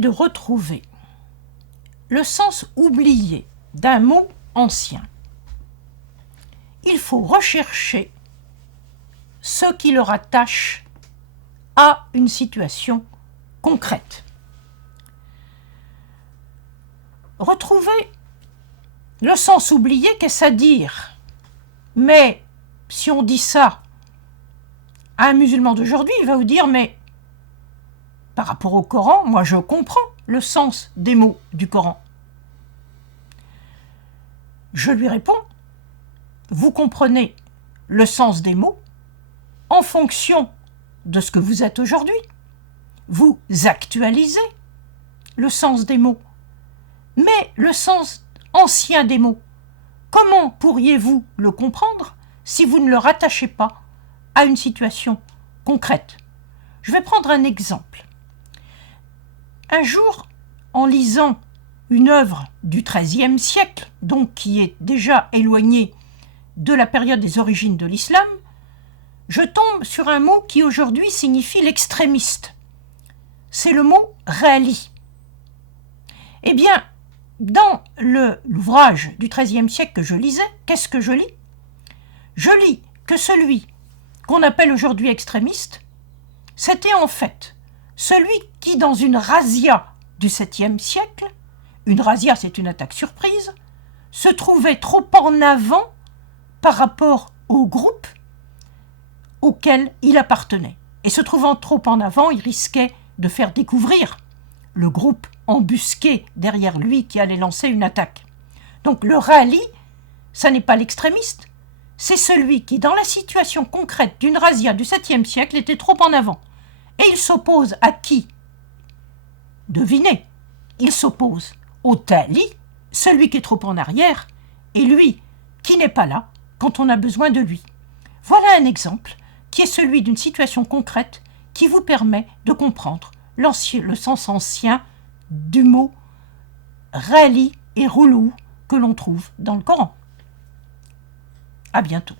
de retrouver le sens oublié d'un mot ancien, il faut rechercher ce qui le rattache à une situation concrète. Retrouver le sens oublié, qu'est-ce à dire? Mais si on dit ça à un musulman d'aujourd'hui, il va vous dire, mais par rapport au Coran, moi je comprends le sens des mots du Coran. Je lui réponds, vous comprenez le sens des mots en fonction de ce que vous êtes aujourd'hui. Vous actualisez le sens des mots. Mais le sens ancien des mots, comment pourriez-vous le comprendre si vous ne le rattachez pas à une situation concrète? Je vais prendre un exemple. Un jour, en lisant une œuvre du XIIIe siècle, donc qui est déjà éloignée de la période des origines de l'islam, je tombe sur un mot qui aujourd'hui signifie l'extrémiste. C'est le mot « râli ». Eh bien, dans l'ouvrage du XIIIe siècle que je lisais, qu'est-ce que je lis? Je lis que celui qu'on appelle aujourd'hui extrémiste, c'était en fait celui qui, dans une razzia du 7e siècle, une razzia c'est une attaque surprise, se trouvait trop en avant par rapport au groupe auquel il appartenait. Et se trouvant trop en avant, il risquait de faire découvrir le groupe embusqué derrière lui qui allait lancer une attaque. Donc le rallye, ça n'est pas l'extrémiste, c'est celui qui, dans la situation concrète d'une razzia du 7e siècle, était trop en avant. Et il s'oppose à qui? Devinez, il s'oppose au tali, celui qui est trop en arrière, et lui qui n'est pas là quand on a besoin de lui. Voilà un exemple qui est celui d'une situation concrète qui vous permet de comprendre le sens ancien du mot rali et roulou que l'on trouve dans le Coran. À bientôt.